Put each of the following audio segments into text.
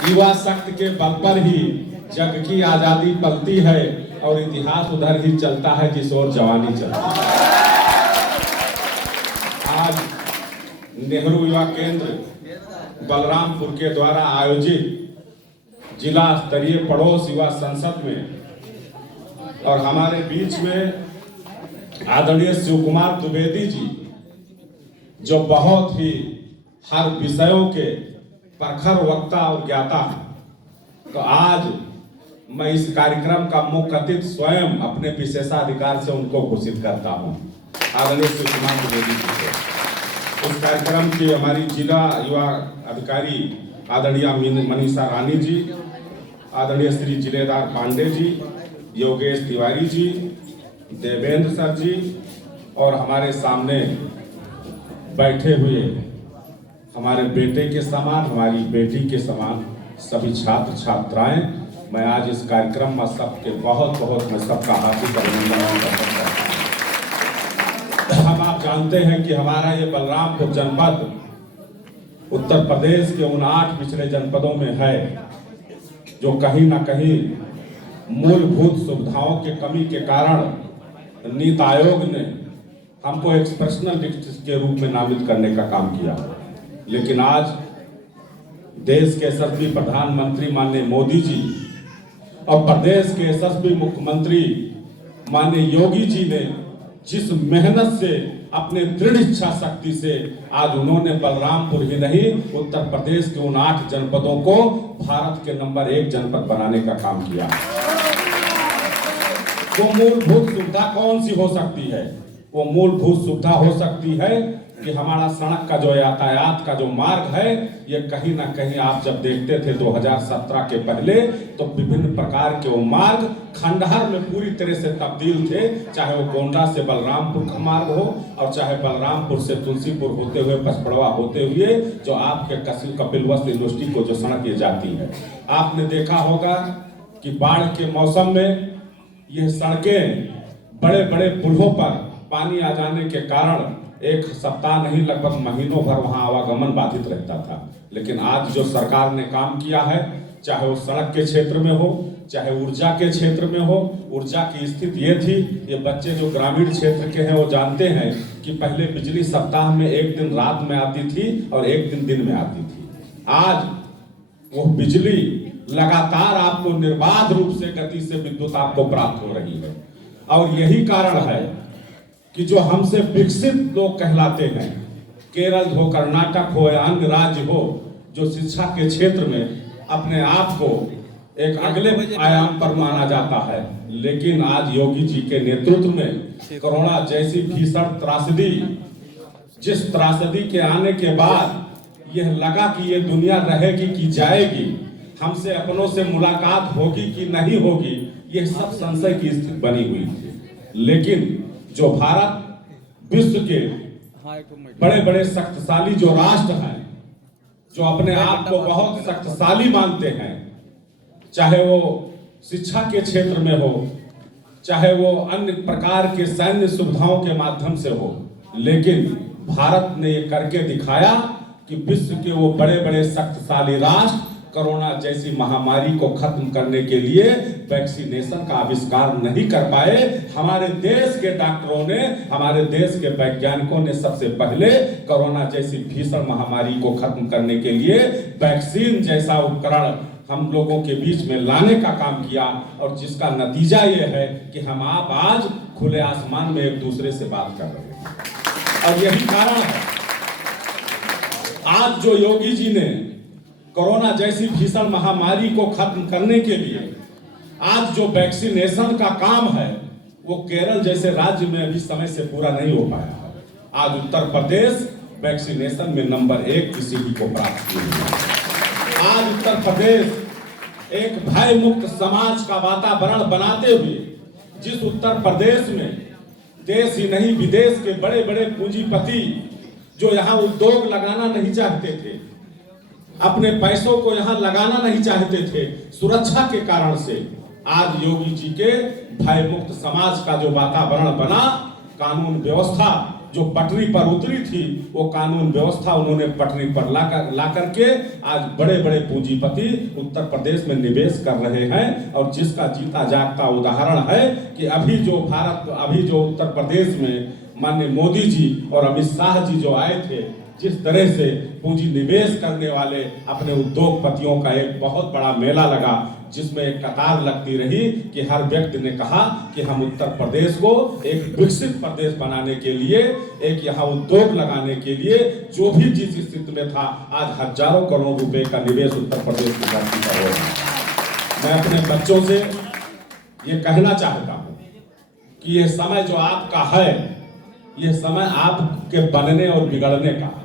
युवा शक्ति के बल पर ही जग की आजादी पलती है और इतिहास उधर ही चलता है जिस ओर जवानी चलती है। आज नेहरू युवा केंद्र बलरामपुर के द्वारा आयोजित जिला स्तरीय पड़ोस युवा संसद में और हमारे बीच में आदरणीय शिव कुमार द्विवेदी जी, जो बहुत ही हर विषयों के प्रखर वक्ता और ज्ञाता हैं, तो आज मैं इस कार्यक्रम का मुख्य अतिथि स्वयं अपने विशेषाधिकार से उनको घोषित करता हूं। आदरणीय शिव कुमार द्विवेदी जी को उस कार्यक्रम की हमारी जिला युवा अधिकारी आदरणीय मनीषा रानी जी, आदरणीय श्री जिलेदार पांडे जी, योगेश तिवारी जी, देवेंद्र सर जी और हमारे सामने बैठे हुए हमारे बेटे के समान, हमारी बेटी के समान सभी छात्र छात्राएं, मैं आज इस कार्यक्रम में सबके बहुत मैं सबका हार्दिक अभिनंदन करता हूं। हम आप जानते हैं कि हमारा ये बलरामपुर जनपद उत्तर प्रदेश के उन 8 पिछड़े जनपदों में है जो कहीं ना कहीं मूलभूत सुविधाओं के कमी के कारण नीति आयोग ने हमको एक्सप्रेशनल डिस्ट्रिक्ट के रूप में नामित करने का काम किया। लेकिन आज देश के यशस्वी प्रधानमंत्री माननीय मोदी जी और प्रदेश के यशस्वी मुख्यमंत्री माननीय योगी जी ने जिस मेहनत से अपने दृढ़ इच्छा शक्ति से आज उन्होंने बलरामपुर ही नहीं उत्तर प्रदेश के उन 8 जनपदों को भारत के नंबर 1 जनपद बनाने का काम किया। वो मूलभूत सुविधा कौन सी हो सकती है? वो मूलभूत सुविधा हो सकती है कि हमारा सड़क का जो यातायात का जो मार्ग है, ये कहीं ना कहीं आप जब देखते थे 2017 के पहले, तो विभिन्न प्रकार के वो मार्ग खंडहर में पूरी तरह से तब्दील थे। चाहे वो गोंडा से बलरामपुर का मार्ग हो और चाहे बलरामपुर से तुलसीपुर होते हुए पचपड़वा होते हुए जो आपके कपिलवस्तु यूनिवर्सिटी को जो सड़क ये जाती है। आपने देखा होगा कि बाढ़ के मौसम में यह सड़कें बड़े बड़े पुलों पर पानी आ जाने के कारण एक सप्ताह नहीं लगभग महीनों भर वहां आवागमन बाधित रहता था। लेकिन आज जो सरकार ने काम किया है, चाहे वो सड़क के क्षेत्र में हो, चाहे ऊर्जा के क्षेत्र में हो, ऊर्जा की स्थिति ये थी, ये बच्चे जो ग्रामीण क्षेत्र के हैं वो जानते हैं कि पहले बिजली सप्ताह में एक दिन रात में आती थी और एक दिन दिन में आती थी। आज वो बिजली लगातार आपको निर्बाध रूप से गति से विद्युत आपको प्राप्त हो रही है। और यही कारण है कि जो हमसे विकसित लोग कहलाते हैं, केरल हो, कर्नाटक हो या अन्य राज्य हो, जो शिक्षा के क्षेत्र में अपने आप को एक अगले आयाम पर माना जाता है, लेकिन आज योगी जी के नेतृत्व में कोरोना जैसी भीषण त्रासदी, जिस त्रासदी के आने के बाद यह लगा कि ये दुनिया रहेगी कि जाएगी, हमसे अपनों से मुलाकात होगी कि नहीं होगी, यह सब संशय की स्थिति बनी हुई थी। लेकिन जो भारत विश्व के बड़े बड़े शक्तिशाली जो राष्ट्र हैं, जो अपने आप को बहुत शक्तिशाली मानते हैं, चाहे वो शिक्षा के क्षेत्र में हो, चाहे वो अन्य प्रकार के सैन्य सुविधाओं के माध्यम से हो, लेकिन भारत ने ये करके दिखाया कि विश्व के वो बड़े बड़े शक्तिशाली राष्ट्र कोरोना जैसी महामारी को खत्म करने के लिए वैक्सीनेशन का आविष्कार नहीं कर पाए। हमारे देश के डॉक्टरों ने, हमारे देश के वैज्ञानिकों ने सबसे पहले कोरोना जैसी भीषण महामारी को खत्म करने के लिए वैक्सीन जैसा उपकरण हम लोगों के बीच में लाने का काम किया, और जिसका नतीजा ये है कि हम आप आज खुले आसमान में एक दूसरे से बात कर रहे हैं। और यही कारण है आज जो योगी जी ने कोरोना जैसी भीषण महामारी को खत्म करने के लिए आज जो वैक्सीनेशन का काम है, वो केरल जैसे राज्य में अभी समय से पूरा नहीं हो पाया है। आज उत्तर प्रदेश वैक्सीनेशन में नंबर 1 की सीढ़ी को प्राप्त किया। आज उत्तर प्रदेश एक भय मुक्त समाज का वातावरण बनाते हुए, जिस उत्तर प्रदेश में देश ही नहीं विदेश के बड़े बड़े पूंजीपति जो यहाँ उद्योग लगाना नहीं चाहते थे, अपने पैसों को यहाँ लगाना नहीं चाहते थे, सुरक्षा के कारण से आज योगी जी के भय मुक्त समाज का जो वातावरण बना, कानून व्यवस्था जो पटरी पर उतरी थी वो कानून व्यवस्था उन्होंने पटरी पर ला करके आज बड़े बड़े पूंजीपति उत्तर प्रदेश में निवेश कर रहे हैं। और जिसका जीता जागता उदाहरण है कि अभी जो उत्तर प्रदेश में माननीय मोदी जी और अमित शाह जी जो आए थे, जिस तरह से पूंजी निवेश करने वाले अपने उद्योगपतियों का एक बहुत बड़ा मेला लगा, जिसमें एक कतार लगती रही कि हर व्यक्ति ने कहा कि हम उत्तर प्रदेश को एक विकसित प्रदेश बनाने के लिए, एक यहाँ उद्योग लगाने के लिए जो भी जिस स्थिति में था, आज हजारों करोड़ रुपए का निवेश उत्तर प्रदेश की धरती पर हो रहा है। मैं अपने बच्चों से ये कहना चाहता हूँ कि ये समय जो आपका है, ये समय आपके बनने और बिगड़ने का है।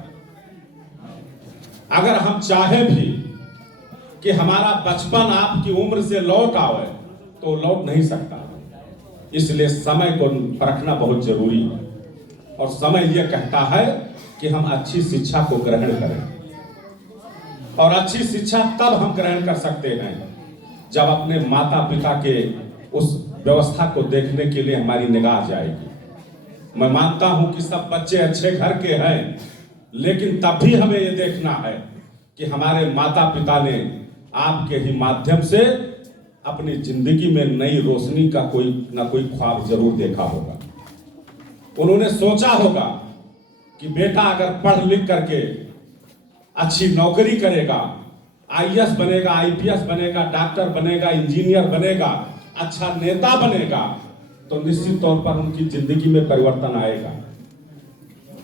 अगर हम चाहे भी कि हमारा बचपन आपकी उम्र से लौट आवे तो लौट नहीं सकता, इसलिए समय को परखना बहुत जरूरी है। और समय यह कहता है कि हम अच्छी शिक्षा को ग्रहण करें, और अच्छी शिक्षा तब हम ग्रहण कर सकते हैं जब अपने माता पिता के उस व्यवस्था को देखने के लिए हमारी निगाह जाएगी। मैं मानता हूं कि सब बच्चे अच्छे घर के हैं, लेकिन तब भी हमें यह देखना है कि हमारे माता पिता ने आपके ही माध्यम से अपनी जिंदगी में नई रोशनी का कोई ना कोई ख्वाब जरूर देखा होगा। उन्होंने सोचा होगा कि बेटा अगर पढ़ लिख करके अच्छी नौकरी करेगा, आईएएस बनेगा, आईपीएस बनेगा, डॉक्टर बनेगा, इंजीनियर बनेगा, अच्छा नेता बनेगा, तो निश्चित तौर पर उनकी जिंदगी में परिवर्तन आएगा।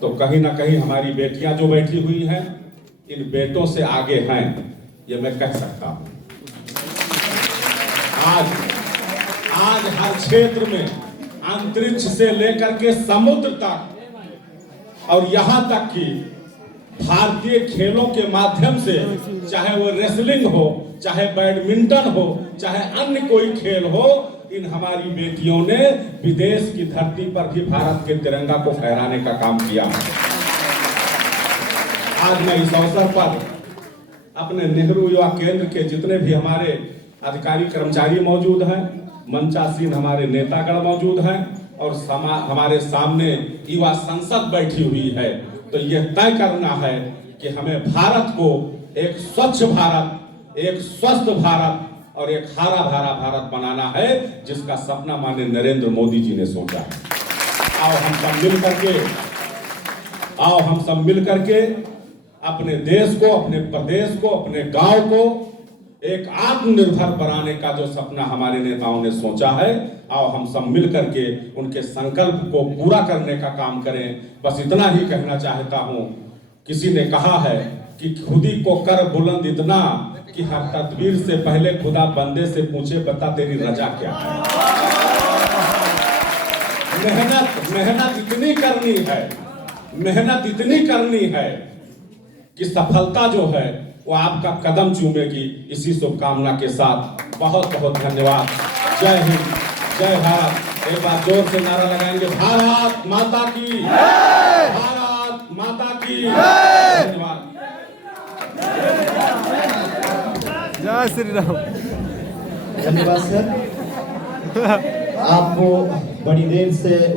तो कहीं ना कहीं हमारी बेटियां जो बैठी हुई हैं, इन बेटों से आगे हैं, ये मैं कह सकता हूं। आज हर क्षेत्र में अंतरिक्ष से लेकर के समुद्र तक और यहां तक कि भारतीय खेलों के माध्यम से, चाहे वो रेसलिंग हो, चाहे बैडमिंटन हो, चाहे अन्य कोई खेल हो, इन हमारी बेटियों ने विदेश की धरती पर भी भारत के तिरंगा को फहराने का काम किया। आज मैं इस अवसर पर अपने नेहरू युवा केंद्र के जितने भी हमारे अधिकारी कर्मचारी मौजूद हैं, मंचासीन हमारे नेतागण मौजूद हैं, और हमारे सामने युवा संसद बैठी हुई है, तो यह तय करना है कि हमें भारत को एक स्वच्छ भारत, एक स्वस्थ भारत और एक हरा भरा भारत बनाना है, जिसका सपना माननीय नरेंद्र मोदी जी ने सोचा है। आओ हम सब मिल करके अपने देश को, अपने प्रदेश को, अपने गांव को एक आत्मनिर्भर बनाने का जो सपना हमारे नेताओं ने सोचा है, आओ हम सब मिल करके उनके संकल्प को पूरा करने का काम करें। बस इतना ही कहना चाहता हूं। किसी ने कहा है कि खुदी को कर बुलंद इतना कि हर तदबीर से पहले खुदा बंदे से पूछे, बता तेरी रजा क्या है। मेहनत इतनी करनी है कि सफलता जो है वो आपका कदम चूमेगी। इसी शुभकामना के साथ बहुत बहुत धन्यवाद। जय हिंद, जय भारत। एक बार जोर से नारा लगाएंगे, भारत माता की, भारत माता की। धन्यवाद। जय श्री राम। धन्यवाद सर। आपको बड़ी देर से